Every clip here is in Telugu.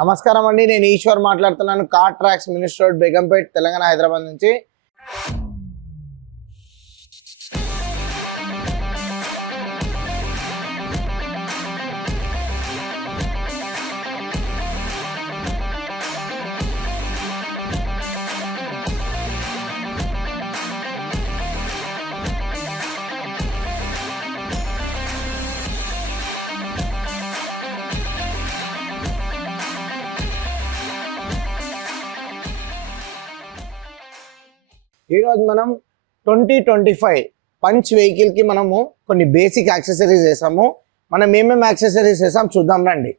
నమస్కారం అండి, నేను ఈశ్వర్ మాట్లాడుతున్నాను. Car tracks minister road, Begumpet, Telangana, Hyderabad నుంచి. ఈరోజు మనం 2025 పంచ్ వెహికల్కి మనము కొన్ని బేసిక్ యాక్సెసరీస్ వేసాము. మనం ఏమేమి యాక్సెసరీస్ వేసాం చూద్దాం రండి.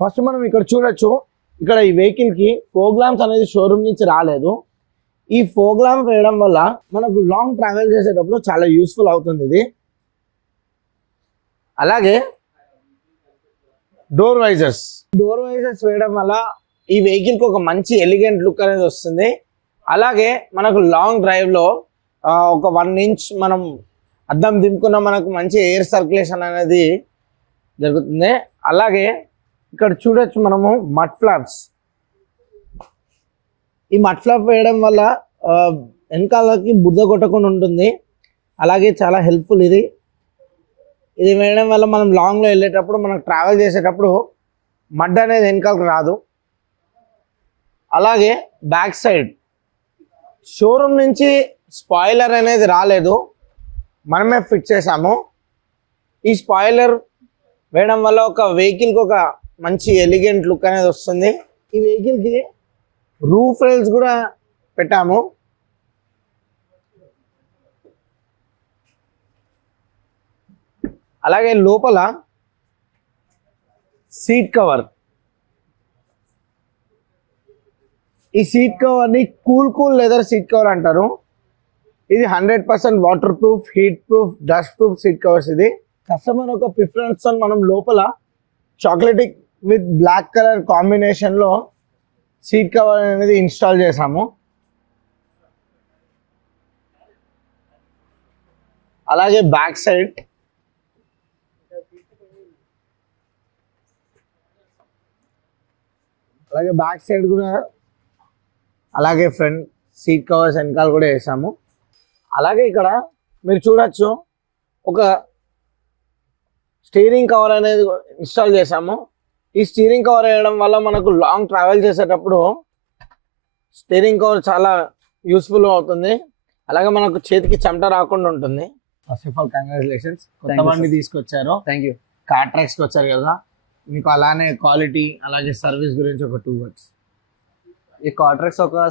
ఫస్ట్ మనం ఇక్కడ చూడొచ్చు, ఇక్కడ ఈ వెహికల్కి ఫోగ్ ల్యాంప్స్ అనేది షోరూమ్ నుంచి రాలేదు. ఈ ఫోగ్ ల్యాంప్ వేయడం వల్ల మనకు లాంగ్ ట్రావెల్ చేసేటప్పుడు చాలా యూస్ఫుల్ అవుతుంది ఇది. అలాగే డోర్ వైజర్స్ వేయడం వల్ల ఈ వెహికల్కి ఒక మంచి ఎలిగెంట్ లుక్ అనేది వస్తుంది. అలాగే మనకు లాంగ్ డ్రైవ్లో ఒక 1 ఇంచ్ మనం అద్దం దింపుకున్న మనకు మంచి ఎయిర్ సర్క్యులేషన్ అనేది జరుగుతుంది. అలాగే ఇక్కడ చూడొచ్చు మనము మడ్ ఫ్లాప్స్. ఈ మడ్ ఫ్లాప్ వేయడం వల్ల వెనకాలకి బురద కొట్టకుండా ఉంటుంది. అలాగే చాలా హెల్ప్ఫుల్ ఇది వేయడం వల్ల మనం లాంగ్లో వెళ్ళేటప్పుడు, మనకు ట్రావెల్ చేసేటప్పుడు మడ్ అనేది వెనకాలకు రాదు. అలాగే బ్యాక్ సైడ్ షోరూమ్ నుంచి స్పాయిలర్ అనేది రాలేదు, మనమే ఫిట్ చేసాము. ఈ స్పాయిలర్ వేయడం వల్ల ఒక వెహికల్కి ఒక మంచి ఎలిగెంట్ లుక్ అనేది వస్తుంది. ఈ వెహికల్కి రూఫ్ రైల్స్ కూడా పెట్టాము. అలాగే లోపల సీట్ కవర్, ఈ సీట్ కవర్ని కూల్ లెదర్ సీట్ కవర్ అంటారు. ఇది 100% waterproof, heatproof, dustproof seat covers. ఇది కస్టమర్ ఒక ప్రిఫరెన్స్ తో మనం లోపల చాక్లెటిక్ విత్ బ్లాక్ కలర్ కాంబినేషన్లో సీట్ కవర్ అనేది ఇన్స్టాల్ చేసాము. అలాగే బ్యాక్ సైడ్ కూడా, అలాగే ఫ్రంట్ సీట్ కవర్స్ వెనకాల కూడా వేసాము. అలాగే ఇక్కడ మీరు చూడొచ్చు, ఒక స్టీరింగ్ కవర్ అనేది ఇన్స్టాల్ చేసాము. ఈ స్టీరింగ్ కవర్ వేయడం వల్ల మనకు లాంగ్ ట్రావెల్ చేసేటప్పుడు స్టీరింగ్ కవర్ చాలా యూస్ఫుల్ అవుతుంది. అలాగే మనకు చేతికి చెమట రాకుండా ఉంటుంది. ఫస్ట్ ఆఫ్ ఆల్ కంగ్రాచులేషన్స్, కొత్త బండి తీసుకొచ్చారు. Thank you. కార్ ట్రాక్స్కి వచ్చారు కదా, మీకు అలానే క్వాలిటీ అలాగే సర్వీస్ గురించి ఒక 2 words. ఈ కార్ ట్రాక్స్ ఒక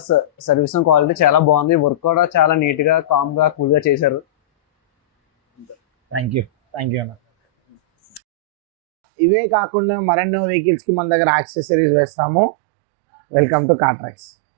సర్వీస్ క్వాలిటీ చాలా బాగుంది. వర్క్ కూడా చాలా నీట్గా, కామ్గా, కూల్గా చేశారు. థ్యాంక్ యూ అన్న. ఇవే కాకుండా మరెన్నో వెహికల్స్కి మన దగ్గర యాక్సెసరీస్ వేస్తాము. Welcome to car tracks.